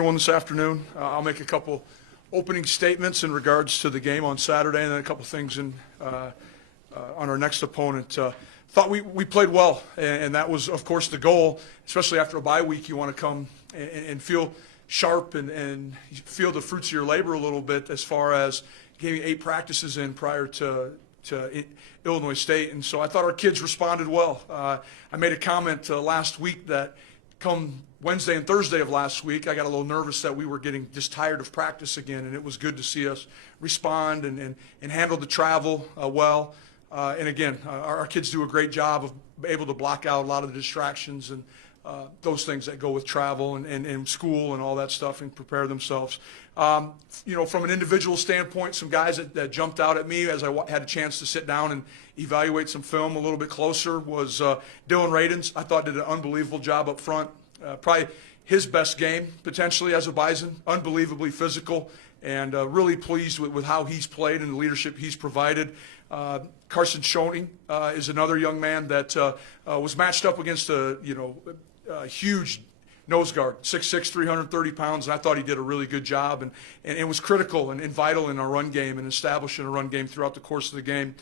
Everyone this afternoon. I'll make a couple opening statements in regards to the game on Saturday, and then a couple things on our next opponent. Thought we played well, and that was, of course, the goal. Especially after a bye week, you want to come and feel sharp and feel the fruits of your labor a little bit as far as getting 8 practices in prior to Illinois State. And so I thought our kids responded well. I made a comment last week that come Wednesday and Thursday of last week, I got a little nervous that we were getting just tired of practice again, and it was good to see us respond and handle the travel well. And again, our kids do a great job of able to block out a lot of the distractions and those things that go with travel and school and all that stuff and prepare themselves. From an individual standpoint, some guys that jumped out at me as I had a chance to sit down and evaluate some film a little bit closer was Dylan Radins. I thought did an unbelievable job up front. Probably his best game potentially as a Bison. Unbelievably physical and really pleased with how he's played and the leadership he's provided. Carson Schoening is another young man that was matched up against a huge nose guard, 6'6", 330 pounds, and I thought he did a really good job and it was critical and vital in our run game and establishing a run game throughout the course of the game.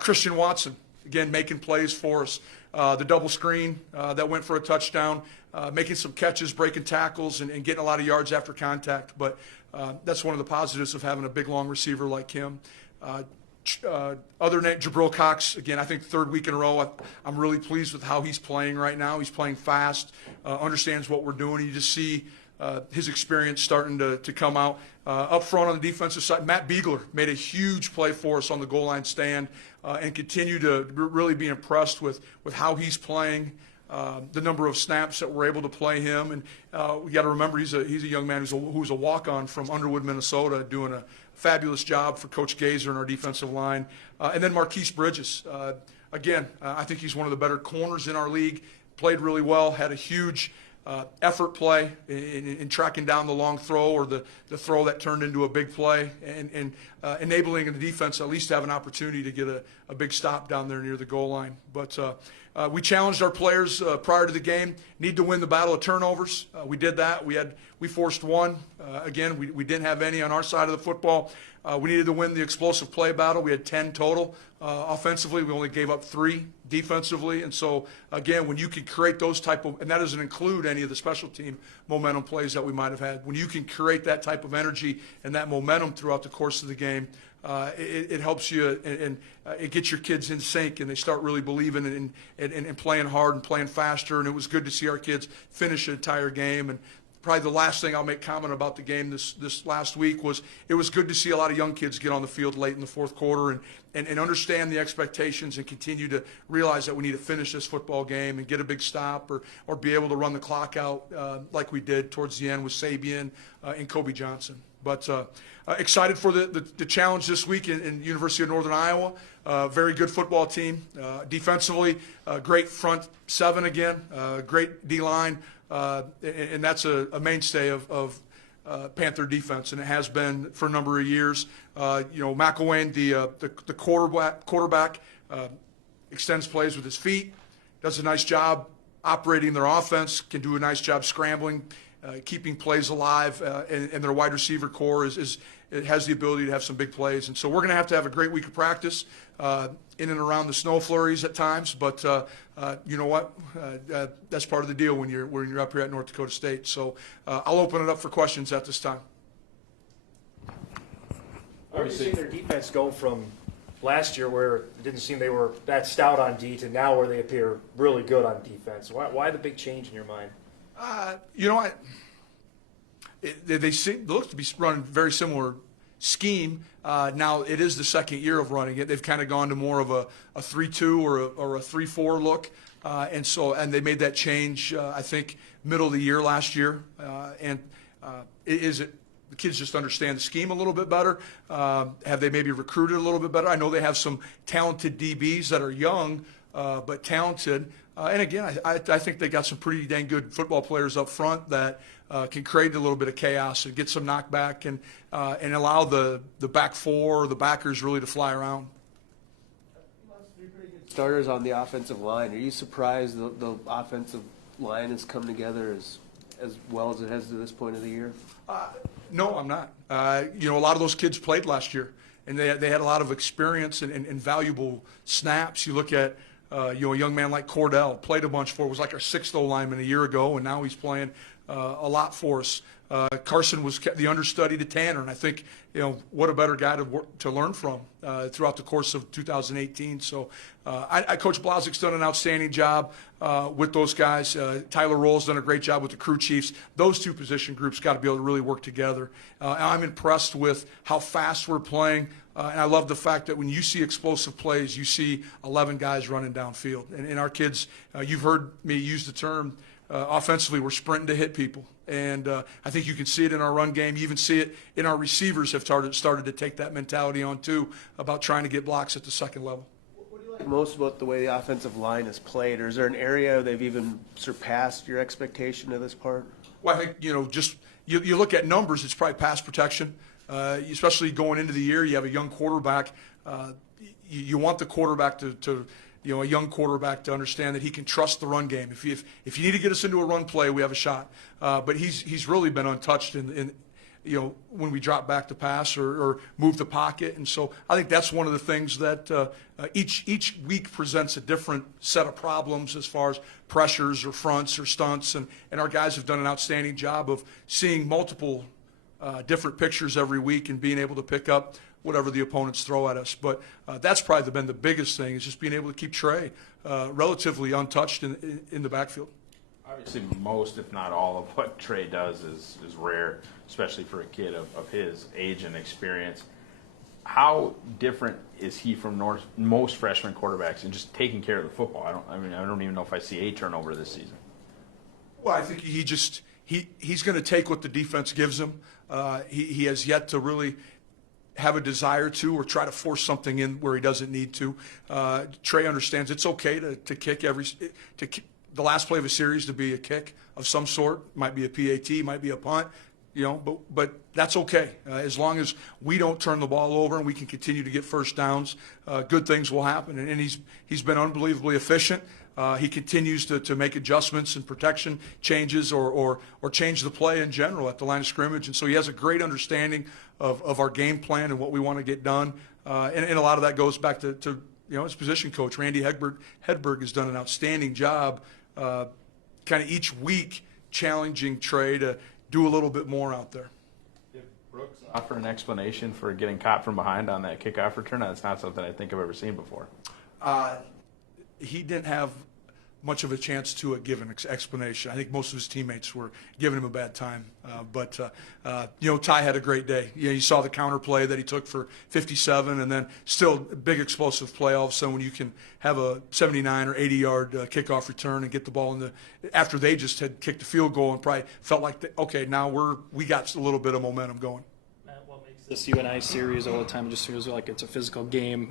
Christian Watson, again, making plays for us. The double screen that went for a touchdown, making some catches, breaking tackles, and getting a lot of yards after contact. But that's one of the positives of having a big, long receiver like him. Other than Jabril Cox, again, I think third week in a row, I'm really pleased with how he's playing right now. He's playing fast, understands what we're doing. You just see his experience starting to come out. Up front on the defensive side, Matt Biegler made a huge play for us on the goal line stand and continue to really be impressed with how he's playing, the number of snaps that we're able to play him. And we got to remember he's a young man who's a walk-on from Underwood, Minnesota, doing a fabulous job for Coach Gazer and our defensive line. And then Marquise Bridges. Again, I think he's one of the better corners in our league. Played really well, had a huge effort play in tracking down the long throw or the throw that turned into a big play and enabling the defense at least to have an opportunity to get a big stop down there near the goal line. But we challenged our players prior to the game, need to win the battle of turnovers. We did that. We forced one. Again, we didn't have any on our side of the football. We needed to win the explosive play battle. We had 10 total. Offensively, we only gave up 3 defensively. And so, again, when you can create those type of – and that doesn't include any of the special team momentum plays that we might have had. When you can create that type of energy and that momentum throughout the course of the game, it helps you and it gets your kids in sync and they start really believing and playing hard and playing faster. And it was good to see our kids finish an entire game. And probably the last thing I'll make comment about the game this last week was it was good to see a lot of young kids get on the field late in the fourth quarter and understand the expectations and continue to realize that we need to finish this football game and get a big stop or be able to run the clock out like we did towards the end with Sabian and Kobe Johnson. But excited for the challenge this week in University of Northern Iowa. Very good football team. Defensively, great front 7 again, great D-line. And that's a mainstay of Panther defense, and it has been for a number of years. McElwain, the quarterback, extends plays with his feet, does a nice job operating their offense, can do a nice job scrambling, keeping plays alive, and their wide receiver core it has the ability to have some big plays. And so we're going to have a great week of practice in and around the snow flurries at times. But you know what? That's part of the deal when you're up here at North Dakota State. So I'll open it up for questions at this time. Where have you seen their defense go from last year where it didn't seem they were that stout on D to now where they appear really good on defense? Why the big change in your mind? They look to be running very similar scheme. Now it is the second year of running it. They've kind of gone to more of a 3-2 or a 3-4 look, and they made that change I think middle of the year last year. The kids just understand the scheme a little bit better? Have they maybe recruited a little bit better? I know they have some talented DBs that are young but talented. And again, I think they got some pretty dang good football players up front that can create a little bit of chaos and get some knockback and allow the back 4 or the backers really to fly around. Starters on the offensive line. Are you surprised the offensive line has come together as as well as it has to this point of the year? No, I'm not. A lot of those kids played last year, and they had a lot of experience and valuable snaps. You look at a young man like Cordell, played a bunch for, was like our sixth O-lineman a year ago, and now he's playing a lot for us. Carson was the understudy to Tanner, and I think, what a better guy to learn from throughout the course of 2018. So Coach Blazek's done an outstanding job with those guys. Tyler Roll's done a great job with the crew chiefs. Those two position groups got to be able to really work together. I'm impressed with how fast we're playing. And I love the fact that when you see explosive plays, you see 11 guys running downfield. And our kids, you've heard me use the term, offensively, we're sprinting to hit people. And I think you can see it in our run game. You even see it in our receivers have started to take that mentality on, too, about trying to get blocks at the second level. What do you like most about the way the offensive line is played? Or is there an area they've even surpassed your expectation to this part? Well, I think, just you look at numbers, it's probably pass protection. Especially going into the year, you have a young quarterback. You want the quarterback to a young quarterback to understand that he can trust the run game. If you need to get us into a run play, we have a shot. But he's really been untouched in when we drop back to pass or move the pocket. And so I think that's one of the things that each week presents a different set of problems as far as pressures or fronts or stunts. And our guys have done an outstanding job of seeing multiple different pictures every week and being able to pick up whatever the opponents throw at us. But that's probably been the biggest thing, is just being able to keep Trey relatively untouched in the backfield. Obviously, most, if not all, of what Trey does is rare, especially for a kid of his age and experience. How different is he from most freshman quarterbacks in just taking care of the football? I don't even know if I see a turnover this season. Well, I think he's going to take what the defense gives him. He has yet to really have a desire to or try to force something in where he doesn't need to. Trey understands it's okay to kick the last play of a series to be a kick of some sort. Might be a PAT, might be a punt, but that's okay. As long as we don't turn the ball over and we can continue to get first downs, good things will happen. And he's been unbelievably efficient. He continues to make adjustments and protection changes or change the play in general at the line of scrimmage. And so he has a great understanding of our game plan and what we want to get done. And a lot of that goes back to his position coach, Randy Hedberg has done an outstanding job kind of each week challenging Trey to do a little bit more out there. Did Brooks offer an explanation for getting caught from behind on that kickoff return? That's not something I think I've ever seen before. He didn't have much of a chance to give an explanation. I think most of his teammates were giving him a bad time. But Ty had a great day. You saw the counter play that he took for 57, and then still a big explosive play. All of a sudden, when you can have a 79 or 80-yard kickoff return and get the ball after they just had kicked the field goal and probably felt like, okay, now we got a little bit of momentum going. This UNI series all the time just feels like it's a physical game.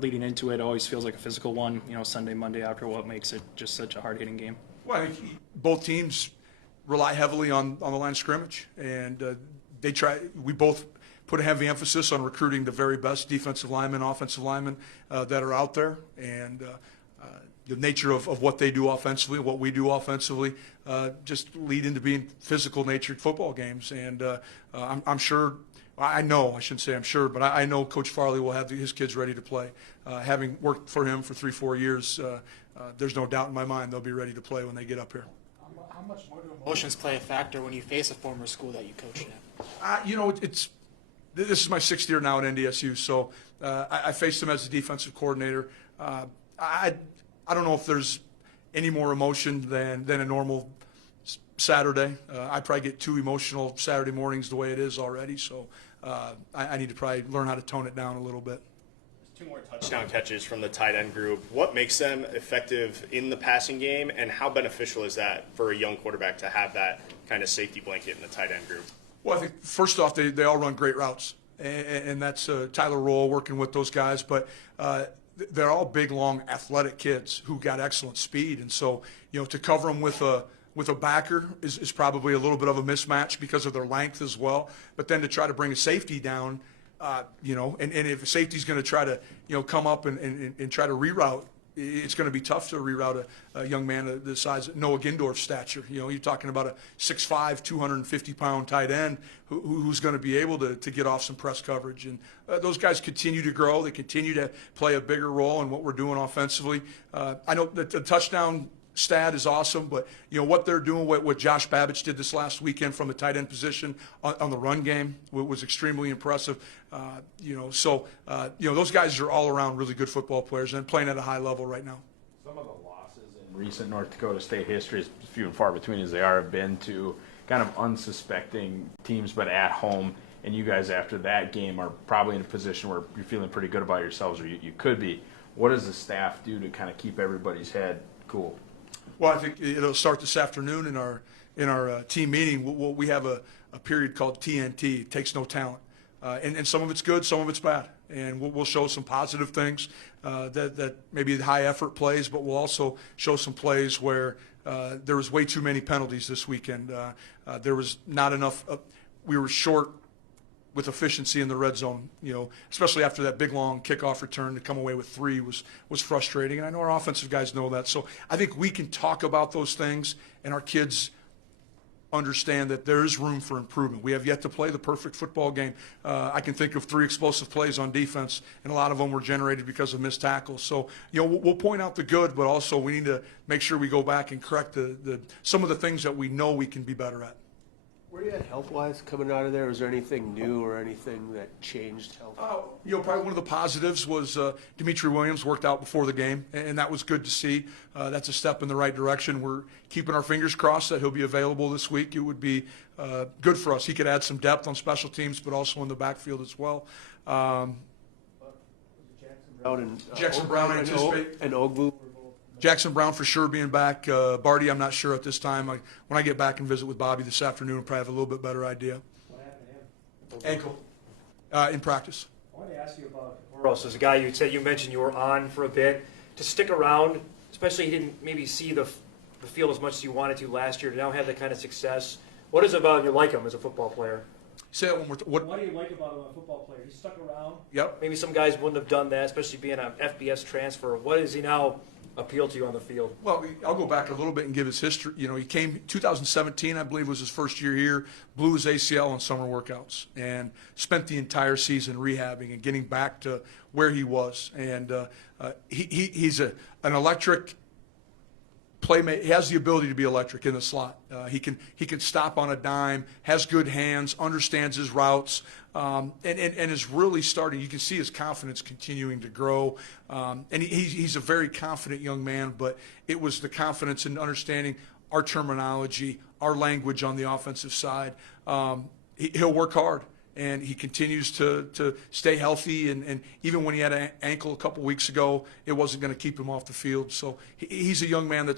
Leading into it always feels like a physical one. Sunday, Monday after, what makes it just such a hard-hitting game? Well, I think both teams rely heavily on the line of scrimmage, and we both put a heavy emphasis on recruiting the very best defensive linemen, offensive linemen that are out there, and the nature of what they do offensively, what we do offensively, just lead into being physical-natured football games. And I'm sure. I know, I shouldn't say I'm sure, but I know Coach Farley will have his kids ready to play. Having worked for him for 3-4 years, there's no doubt in my mind they'll be ready to play when they get up here. How much more do emotions play a factor when you face a former school that you coached at? This is my 6th year now at NDSU, so I faced him as the defensive coordinator. I don't know if there's any more emotion than a normal Saturday. I probably get too emotional Saturday mornings the way it is already, so I need to probably learn how to tone it down a little bit. 2 more touchdown catches from the tight end group. What makes them effective in the passing game, and how beneficial is that for a young quarterback to have that kind of safety blanket in the tight end group? Well, I think first off, they all run great routes, and that's Tyler Roll working with those guys, but they're all big, long, athletic kids who got excellent speed, and so to cover them with a backer is probably a little bit of a mismatch because of their length as well. But then to try to bring a safety down, and if a safety's going to try to, come up and try to reroute it's going to be tough to reroute a young man of the size of Noah Gindorf's stature. You know, you're talking about a 6'5", 250-pound tight end who's going to be able to get off some press coverage. And those guys continue to grow. They continue to play a bigger role in what we're doing offensively. I know that the touchdown stat is awesome, but you know what they're doing, what Josh Babbage did this last weekend from the tight end position on the run game was extremely impressive. You know, so you know those guys are all around really good football players and playing at a high level right now. Some of the losses in recent North Dakota State history, as few and far between as they are, have been to kind of unsuspecting teams, but at home. And you guys, after that game, are probably in a position where you're feeling pretty good about yourselves, or you could be. What does the staff do to kind of keep everybody's head cool? Well, I think it'll start this afternoon in our team meeting. We have a period called TNT. It takes no talent, and some of it's good, some of it's bad, and we'll show some positive things that maybe high effort plays, but we'll also show some plays where there was way too many penalties this weekend. There was not enough. We were short with efficiency in the red zone, you know, especially after that big long kickoff return. To come away with 3 was frustrating, and I know our offensive guys know that. So I think we can talk about those things, and our kids understand that there is room for improvement. We have yet to play the perfect football game. I can think of 3 explosive plays on defense, and a lot of them were generated because of missed tackles. So, you know, we'll point out the good, but also we need to make sure we go back and correct some of the things that we know we can be better at. Where are you at health-wise coming out of there? Was there anything new or anything that changed health? You know, probably one of the positives was Dimitri Williams worked out before the game, and that was good to see. That's a step in the right direction. We're keeping our fingers crossed that he'll be available this week. It would be good for us. He could add some depth on special teams, but also in the backfield as well. Jackson Brown and Ogbu. Jackson Brown for sure being back. Barty, I'm not sure at this time. When I get back and visit with Bobby this afternoon, I'll probably have a little bit better idea. What happened to him? Ankle in practice. I wanted to ask you about Burrows. As a guy you mentioned you were on for a bit. To stick around, especially he didn't maybe see the field as much as you wanted to last year, to now have that kind of success. What is it about you like him as a football player? Say that one more time. What do you like about him as a football player? He stuck around. Yep. Maybe some guys wouldn't have done that, especially being an FBS transfer. What does he now appeal to you on the field? Well, I'll go back a little bit and give his history. You know, he came 2017, I believe, was his first year here, blew his ACL on summer workouts, and spent the entire season rehabbing and getting back to where he was. And he's an electric playmate. He has the ability to be electric in the slot. He can stop on a dime, has good hands, understands his routes, and is really starting. You can see his confidence continuing to grow. And he's a very confident young man, but it was the confidence in understanding our terminology, our language on the offensive side. He'll work hard. And he continues to stay healthy. And even when he had an ankle a couple weeks ago, it wasn't going to keep him off the field. So he's a young man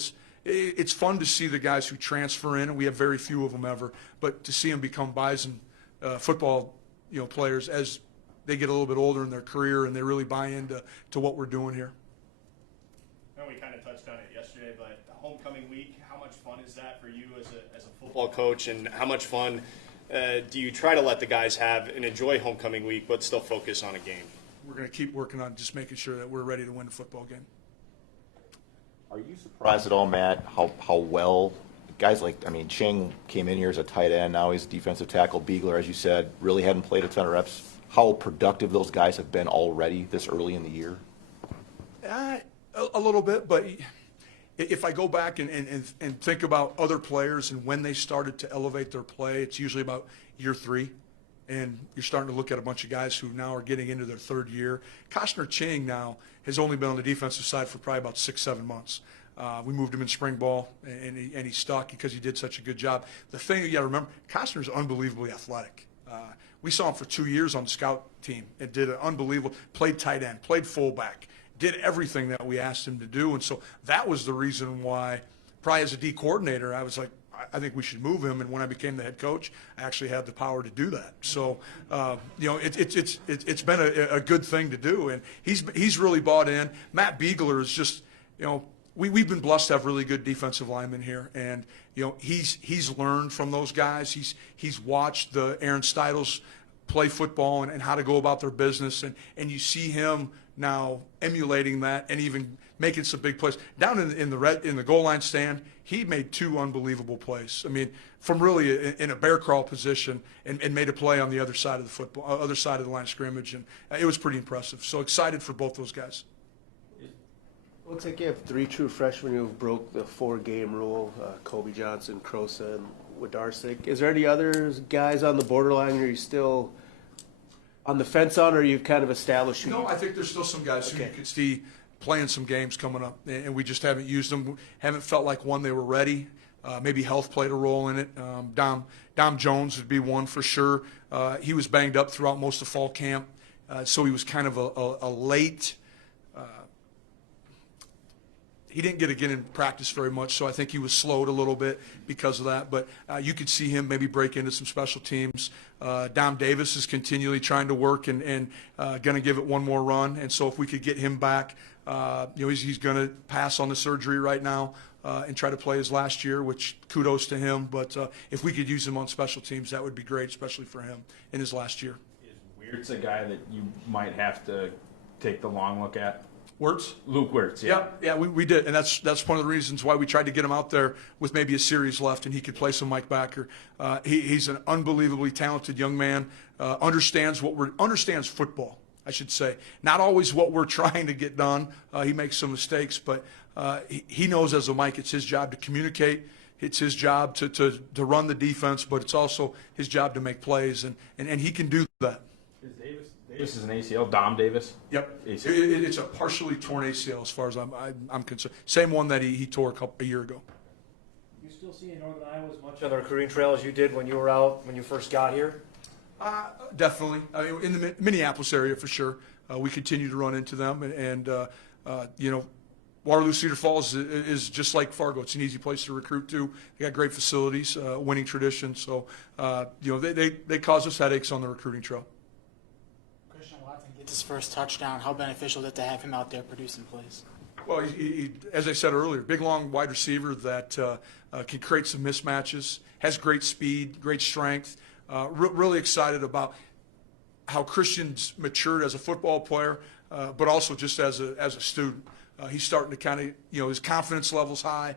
it's fun to see the guys who transfer in, and we have very few of them ever, but to see them become Bison football players as they get a little bit older in their career and they really buy into what we're doing here. I know we kind of touched on it yesterday, but homecoming week, how much fun is that for you as a football coach, and how much fun do you try to let the guys have and enjoy homecoming week, but still focus on a game? We're going to keep working on just making sure that we're ready to win the football game. Are you surprised at all, Matt, how well guys like, Chang came in here as a tight end, now he's a defensive tackle. Beagler, as you said, really hadn't played a ton of reps. How productive those guys have been already this early in the year? A little bit, but if I go back and think about other players and when they started to elevate their play, it's usually about year 3. And you're starting to look at a bunch of guys who now are getting into their 3rd year. Koshner Ching now has only been on the defensive side for probably about 6-7 months. We moved him in spring ball, and he stuck because he did such a good job. The thing you got to remember, Koshner's unbelievably athletic. We saw him for 2 years on the scout team and did an unbelievable, played tight end, played fullback, did everything that we asked him to do. And so that was the reason why, probably as a D coordinator, I was like, I think we should move him. And when I became the head coach, I actually had the power to do that. So, it's been a good thing to do. And he's really bought in. Matt Beagler is just, we've been blessed to have really good defensive linemen here. And, he's learned from those guys. He's watched the Aaron Steidles play football and how to go about their business, and you see him now emulating that and even making some big plays. Down in the goal line stand, he made 2 unbelievable plays. I mean, from really in a bear crawl position and made a play on the other side of the football, other side of the line of scrimmage, and it was pretty impressive. So excited for both those guys. Looks like you have 3 true freshmen who broke the 4-game rule, Kobe Johnson, Krosa, and Wadarsik. Is there any other guys on the borderline who are you still on the fence on, or you've kind of established? No, I think there's still some guys who Okay. you could see playing some games coming up, and we just haven't used them. Haven't felt like, one, they were ready. Maybe health played a role in it. Dom Jones would be one for sure. He was banged up throughout most of fall camp, so he was kind of a late. He didn't get in practice very much, so I think he was slowed a little bit because of that. But you could see him maybe break into some special teams. Dom Davis is continually trying to work and going to give it one more run. And so if we could get him back, he's going to pass on the surgery right now and try to play his last year, which kudos to him. But if we could use him on special teams, that would be great, especially for him in his last year. Is Weird's a guy that you might have to take the long look at? Wirtz? Luke Wirtz, yeah. Yeah, we did, and that's one of the reasons why we tried to get him out there with maybe a series left, and he could play some Mike Backer. He's an unbelievably talented young man. Understands football, I should say. Not always what we're trying to get done. He makes some mistakes, but he knows as a Mike, it's his job to communicate. It's his job to run the defense, but it's also his job to make plays, and he can do that. Davis is an ACL. Dom Davis. Yep, ACL. it's a partially torn ACL as far as I'm concerned. Same one that he tore a year ago. You still see in Northern Iowa as much on the recruiting trail as you did when you were out, when you first got here? Definitely. I mean, in the Minneapolis area for sure. We continue to run into them, and Waterloo Cedar Falls is just like Fargo. It's an easy place to recruit to. They got great facilities, winning tradition. So they cause us headaches on the recruiting trail. Christian Watson gets his first touchdown. How beneficial is it to have him out there producing plays? Well, he, as I said earlier, big, long wide receiver that can create some mismatches, has great speed, great strength. Really excited about how Christian's matured as a football player, but also just as a student. He's starting to kind of, his confidence level's high.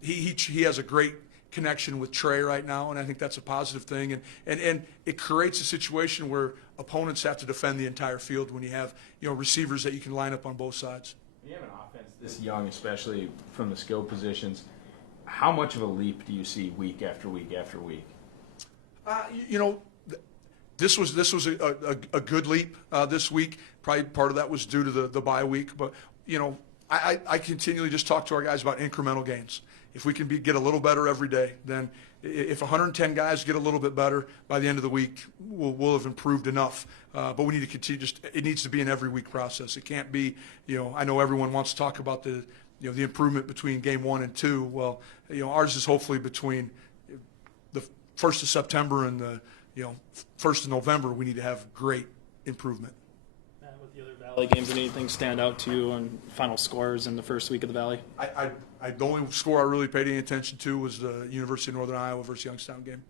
He has a great connection with Trey right now, and I think that's a positive thing. And it creates a situation where opponents have to defend the entire field when you have, receivers that you can line up on both sides. When you have an offense this young, especially from the skill positions, how much of a leap do you see week after week after week? This was a good leap this week. Probably part of that was due to the bye week, but I continually just talk to our guys about incremental gains. If we can get a little better every day, then if 110 guys get a little bit better by the end of the week, we'll have improved enough. But we need to continue. It needs to be an every week process. It can't be. I know everyone wants to talk about the improvement between game 1 and 2. Well, ours is hopefully between the 1st of September and the 1st of November. We need to have great improvement. With the other Valley games, anything stand out to you on final scores in the first week of the Valley? The only score I really paid any attention to was the University of Northern Iowa versus Youngstown game.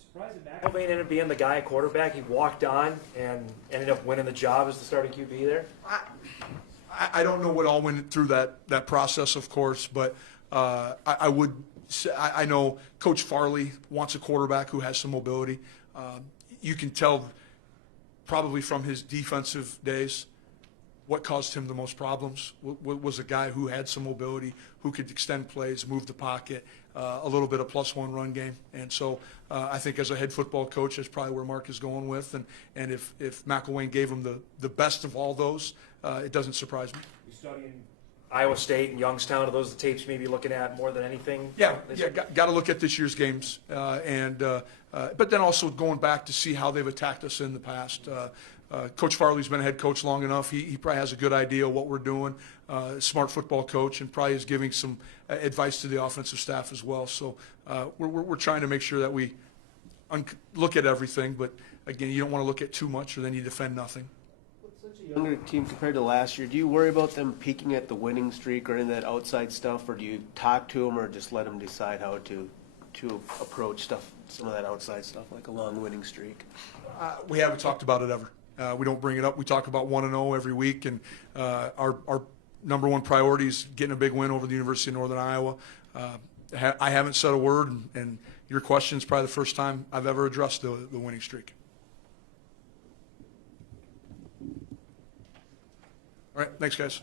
Surprised that McElvain ended up being the guy at quarterback. He walked on and ended up winning the job as the starting QB there. I don't know what all went through that process, of course, but I would say, I know Coach Farley wants a quarterback who has some mobility. You can tell probably from his defensive days what caused him the most problems was a guy who had some mobility, who could extend plays, move the pocket, a little bit of +1 run game. And so I think as a head football coach, that's probably where Mark is going with. And if McElwain gave him the best of all those, it doesn't surprise me. You studying Iowa State and Youngstown, are those the tapes maybe looking at more than anything? Yeah, got to look at this year's games, but then also going back to see how they've attacked us in the past. Coach Farley's been a head coach long enough. He probably has a good idea of what we're doing. Smart football coach, and probably is giving some advice to the offensive staff as well. So we're trying to make sure that we look at everything, but again, you don't want to look at too much, or then you defend nothing. Such a younger team compared to last year. Do you worry about them peaking at the winning streak or in that outside stuff, or do you talk to them or just let them decide how to to approach some of that outside stuff, like a long winning streak? We haven't talked about it ever. We don't bring it up. We talk about 1-0 every week, and our number one priority is getting a big win over the University of Northern Iowa. I haven't said a word, and your question is probably the first time I've ever addressed the winning streak. All right, thanks, guys.